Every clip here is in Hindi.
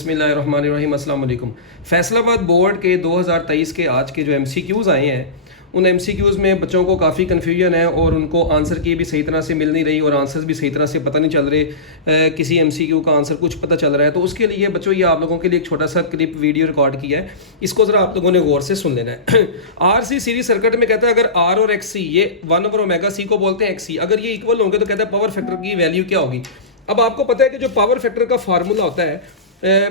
बिस्मिल्लाहिर्रहमानिर्रहीम अस्सलाम वालेकुम। फैसलाबाद बोर्ड के 2023 के आज के जो एमसीक्यूज़ आए हैं उन एमसीक्यूज़ में बच्चों को काफ़ी कन्फ्यूजन है और उनको आंसर की भी सही तरह से मिल नहीं रही और आंसर्स भी सही तरह से पता नहीं चल रहे। किसी एमसीक्यू का आंसर कुछ पता चल रहा है, तो उसके लिए बच्चों ये आप लोगों के लिए एक छोटा सा क्लिप वीडियो रिकॉर्ड किया है, इसको ज़रा आप लोगों ने गौर से सुन लेना है। आर सी सीरीज सर्किट में कहता है अगर आर और एक्स सी ये 1/ओमेगा सी को बोलते हैं एक्स सी, अगर ये इक्वल होंगे तो कहता है पावर फैक्टर की वैल्यू क्या होगी। अब आपको पता है कि जो पावर फैक्टर का फार्मूला होता है,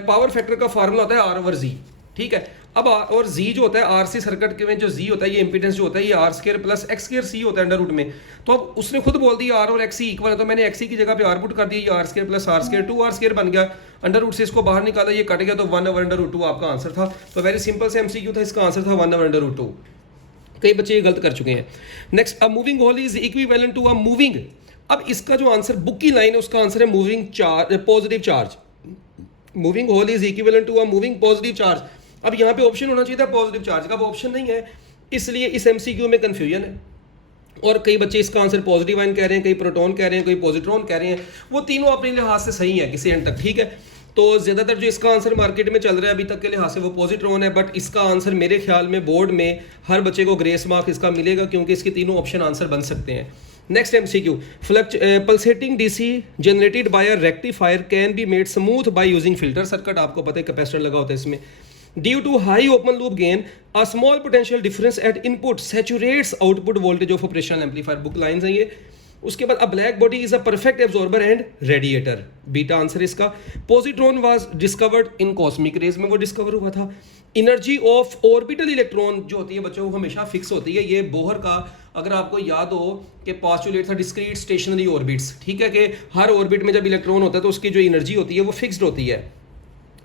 पावर फैक्टर का फार्मूला होता है आर ओवर जी, ठीक है। अब और जी जो होता है आरसी सर्किट के में जो जी होता है ये इंपीडेंस जो होता है ये r square plus x square c होता है अंडर रूट में। तो अब उसने खुद बोल दिया आर और एक्स सी इक्वल है, तो मैंने एक्स सी की जगह पे आर पुट कर दिया, ये r square plus r square 2 r square बन गया। अंडर रूट से इसको बाहर निकाला, ये कट गया तो 1/√2 आपका आंसर था। तो वेरी सिंपल से एमसीक्यू था, इसका आंसर था 1/√2। कई बच्चे ये गलत कर चुके हैं। Next, a moving hole is equivalent to a moving. अब इसका जो आंसर बुक की लाइन है उसका आंसर है moving charge, positive charge. Moving hole is equivalent to a moving positive charge. अब यहाँ पे ऑप्शन होना चाहिए था पॉजिटिव चार्ज का, वो ऑप्शन नहीं है, इसलिए इस एमसीक्यू में कंफ्यूजन है। और कई बच्चे इसका आंसर पॉजिटिव आयन कह रहे हैं, कई प्रोटॉन कह रहे हैं, कोई पॉजिट्रॉन कह रहे हैं। वो तीनों अपने लिहाज से सही है किसी एंड तक, ठीक है। तो ज़्यादातर जो इसका आंसर मार्केट में चल रहा है अभी तक के लिहाज से वो पॉजिट्रॉन है, बट इसका आंसर मेरे ख्याल में बोर्ड में हर बच्चे को ग्रेस मार्क इसका मिलेगा क्योंकि इसके तीनों ऑप्शन आंसर बन सकते हैं। Next MCQ, pulsating DC generated by a rectifier can be made smooth by using filter circuit. आपको पता है कैपेसिटर लगा होता है इसमें। Due to high open loop gain a small potential difference at input saturates output voltage of operational amplifier. Book lines हैं ये। उसके बाद a black body is a perfect absorber and radiator, beta answer इसका। Positron was discovered in cosmic raise में वो डिस्कवर हुआ था। एनर्जी ऑफ ऑर्बिटल इलेक्ट्रॉन जो होती है बच्चों को हमेशा फिक्स होती है। ये बोहर का अगर आपको याद हो कि पोस्टुलेट था डिस्क्रीट स्टेशनरी ऑर्बिट्स, ठीक है, कि हर ऑर्बिट में जब इलेक्ट्रॉन होता है तो उसकी जो एनर्जी होती है वो फिक्स्ड होती है।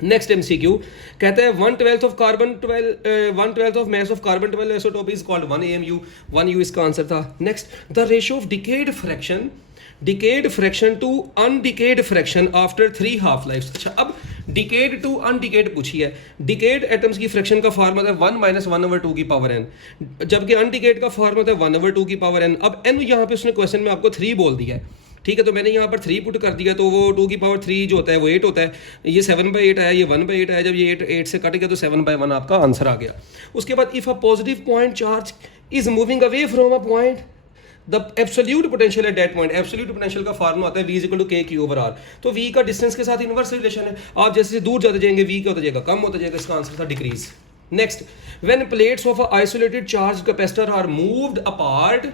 नेक्स्ट एमसीक्यू कहता है 1/12 of carbon 1/12 of mass of carbon 12 isotope is called 1 AMU। 1 U इसका आंसर था। Next, the ratio of decayed fraction to undecayed fraction after 3 half life. अच्छा, अब डिकेड टू अनडिकेड पूछी है। डिकेड एटम्स की फ्रैक्शन का फॉर्मूला है 1 - 1/2 की पावर n, जबकि अनडिकेड का फॉर्मूला है 1/2 की पावर n। अब n यहाँ पे उसने क्वेश्चन में आपको 3 बोल दिया है, ठीक है, तो मैंने यहाँ पर 3 पुट कर दिया, तो वो 2 की पावर 3 जो होता है वो 8 होता है। ये 7/8 आया, ये 1/8 आया, जब ये 8 से कट गया तो 7/1 आपका आंसर आ गया। उसके बाद if a positive point charge is moving away from a point the absolute potential at that point. Absolute potential का फार्मूला आता है V = KQ/R। तो V का डिस्टेंस के साथ इनवर्स रिलेशन है। आप जैसे दूर जाते जाएंगे V क्या होता जाएगा, कम होता जाएगा। इसका आंसर था decrease. Next, when plates of a isolated charge capacitor are moved apart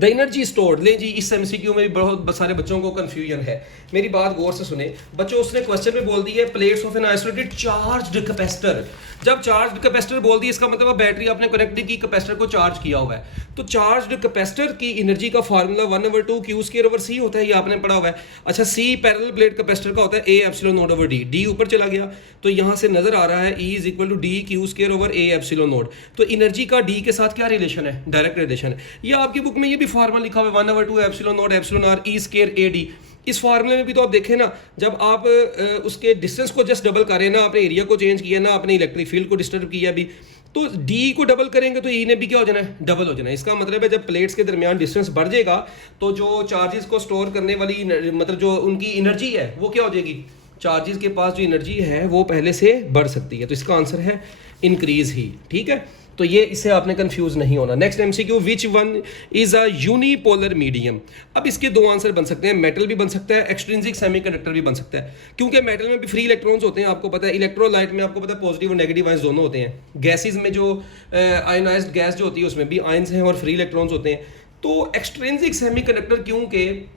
the energy stored. ले जी, इस एमसीक्यू में भी बहुत सारे बच्चों को कंफ्यूजन है। मेरी बात गौर से सुने बच्चों, उसने क्वेश्चन में बोल दी है plates of an isolated charged capacitor. जब चार्ज्ड कैपेसिटर बोल दी इसका मतलब बैटरी आपने कनेक्ट की कैपेसिटर को चार्ज किया हुआ है। तो चार्ज्ड कैपेसिटर की एनर्जी का फार्मूला 1/2 Q² होता है, ये आपने पढ़ा हुआ है। अच्छा, C पैरेलल प्लेट कैपेसिटर का होता है A/0/D। D ऊपर चला गया तो यहाँ से नजर आ रहा है E = D Q²/A/0। तो एनर्जी का D के साथ क्या रिलेशन है, डायरेक्ट रिलेशन है। ये आपकी बुक में ये भी फार्मूला लिखा हुआ है 1/2 ε0 E² AD। इस फार्मूले में भी तो आप देखें ना, जब आप उसके डिस्टेंस को जस्ट डबल करें ना, आपने एरिया को चेंज किया ना, आपने इलेक्ट्रिक फील्ड को डिस्टर्ब किया भी, तो D को डबल करेंगे तो E ने भी क्या हो जाना है, डबल हो जाना है। इसका मतलब है जब प्लेट्स के दरमियान डिस्टेंस बढ़ जाएगा तो जो चार्जेस को स्टोर करने वाली मतलब जो उनकी एनर्जी है वो क्या हो जाएगी, चार्जेस के पास जो एनर्जी है वो पहले से बढ़ सकती है। तो इसका आंसर है इंक्रीज ही, ठीक है। तो ये इससे आपने कंफ्यूज नहीं होना। Next MCQ, which one is a unipolar medium. अब इसके 2 आंसर बन सकते हैं, मेटल भी बन सकता है, एक्सट्रिंसिक सेमीकंडक्टर भी बन सकता है, क्योंकि मेटल में भी फ्री इलेक्ट्रॉन्स होते हैं। आपको पता है इलेक्ट्रोलाइट में आपको पता है पॉजिटिव और नेगेटिव आयंस दोनों होते हैं। गैसेज में जो आयनाइज्ड गैस जो होती है उसमें भी आयंस हैं और फ्री इलेक्ट्रॉन्स होते हैं। तो एक्सट्रिंसिक सेमीकंडक्टर क्योंकि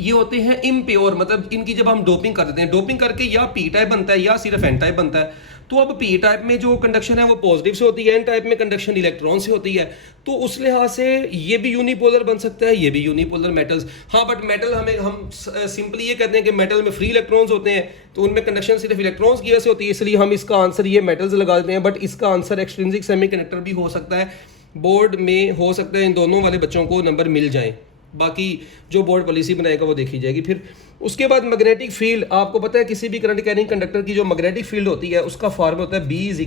ये होते हैं इम्प्योर, मतलब इनकी जब हम डोपिंग कर देते हैं, डोपिंग करके या पी टाइप बनता है या सिर्फ एन टाइप बनता है। तो अब पी टाइप में जो कंडक्शन है वो पॉजिटिव से होती है, एन टाइप में कंडक्शन इलेक्ट्रॉन से होती है। तो उस लिहाज से ये भी यूनिपोलर बन सकता है, ये भी यूनिपोलर मेटल्स। हाँ, बट मेटल हम सिंपली ये कहते हैं कि मेटल में फ्री इलेक्ट्रॉन्स होते हैं, तो उनमें कंडक्शन सिर्फ इलेक्ट्रॉन्स की वजह से होती है, इसलिए हम इसका आंसर ये मेटल्स लगा देते हैं। बट इसका आंसर एक्सट्रिंसिक सेमीकंडक्टर भी हो सकता है। बोर्ड में हो सकता है इन दोनों वाले बच्चों को नंबर मिल जाए, बाकी जो बोर्ड पॉलिसी बनाएगा वो देखी जाएगी। फिर उसके बाद मैग्नेटिक फील्ड, आपको पता है किसी भी करंट कैरिंग कंडक्टर की जो मैग्नेटिक फील्ड होती है उसका फॉर्मूला होता है B =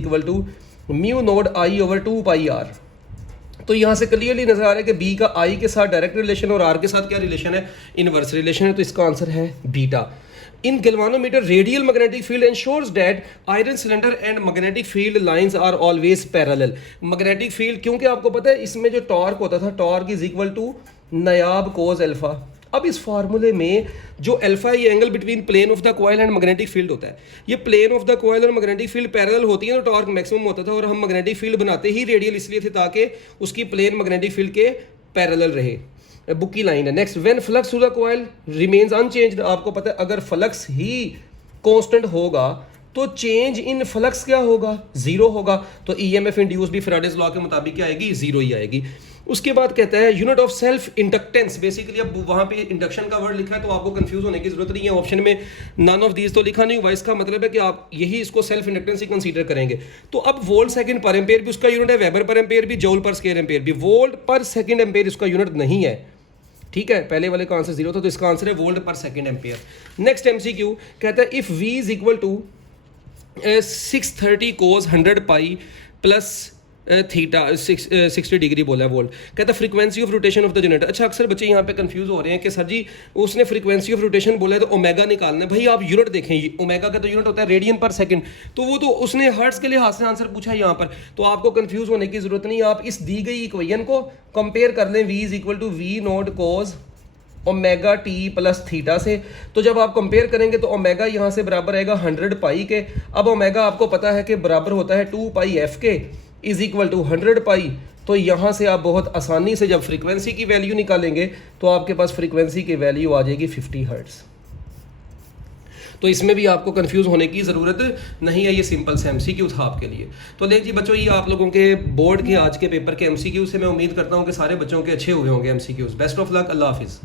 μ0I/2 πr। तो यहाँ से क्लियरली नजर आ रहा है कि B का I के साथ डायरेक्ट रिलेशन और R के साथ क्या रिलेशन है, इनवर्स रिलेशन है। तो इसका आंसर है beta. in galvanometer radial magnetic field ensures that iron cylinder and magnetic field lines are always parallel. magnetic field क्योंकि आपको पता है इसमें जो टॉर्क होता था, टॉर्क इज इक्वल टू नायाब कोस अल्फा. अब इस फार्मूले में जो अल्फा ये angle between plane of the coil and magnetic field होता है, ये प्लेन ऑफ द कॉइल और मैग्नेटिक फील्ड पैरेलल होती है तो टॉर्क मैक्सिमम होता था. और हम मैग्नेटिक फील्ड बनाते ही रेडियल इसलिए थे ताकि उसकी प्लेन मैग्नेटिक फील्ड के पैरेलल रहे. बुक की लाइन है. Next, when flux to the coil remains unchanged. आपको पता है अगर फ्लक्स ही कांस्टेंट होगा तो चेंज इन फ्लक्स क्या होगा, जीरो होगा. तो ईएमएफ इंड्यूस भी फैराडेज लॉ के मुताबिक क्या आएगी, जीरो ही आएगी. उसके बाद कहता है unit of self inductance. Basically अब वहां पे इंडक्शन का वर्ड लिखा है तो आपको कंफ्यूज होने की जरूरत नहीं है. ऑप्शन में नन ऑफ दीज तो लिखा नहीं हुआ, इसका मतलब है कि आप यही इसको सेल्फ इंडक्टेंस ही कंसीडर करेंगे. तो अब वोल्ट सेकंड पर एम्पेयर भी उसका यूनिट है, वेबर पर एम्पेयर भी, जूल पर स्क्वायर एम्पेयर भी. वोल्ट पर सेकंड एम्पेयर इसका यूनिट नहीं है, ठीक है. पहले वाले का आंसर जीरो था तो इसका आंसर है वोल्ट पर सेकंड एम्पेयर. नेक्स्ट एमसीक्यू कहता है if V is equal to 630 cos 100 pi plus theta 60 degree बोला है वोल्ट. कहता है frequency of rotation of the generator. अच्छा, अक्सर बच्चे यहाँ पे कंफ्यूज हो रहे हैं कि सर जी उसने फ्रीक्वेंसी ऑफ रोटेशन बोला है तो ओमेगा निकालना है. भाई आप यूनिट देखें, ओमेगा का तो यूनिट होता है रेडियन पर सेकंड, तो वो तो उसने हर्ट्ज के लिहाज से आंसर पूछा है यहाँ पर. तो आपको कंफ्यूज होने की जरूरत नहीं. आप इस दी गई इक्वेशन को कंपेयर कर लें V is equal to V not cos omega t plus theta से. तो जब आप कंपेयर करेंगे तो ओमेगा यहाँ से बराबर आएगा 100 पाई के. अब ओमेगा आपको पता है कि बराबर होता है 2 पाई एफ के इज इक्वल टू 100 पाई. तो यहाँ से आप बहुत आसानी से जब फ्रीक्वेंसी की वैल्यू निकालेंगे तो आपके पास फ्रीक्वेंसी की वैल्यू आ जाएगी 50 हर्ट्ज. तो इसमें भी आपको कंफ्यूज होने की ज़रूरत नहीं है, ये सिंपल से एमसीक्यू था आपके लिए. तो देख जी बच्चों, ये आप लोगों के बोर्ड के आज के पेपर के एमसीक्यू से मैं उम्मीद करता हूँ कि सारे बच्चों के अच्छे हुए होंगे एमसीक्यूज. बेस्ट ऑफ लक, अल्लाह हाफिज़.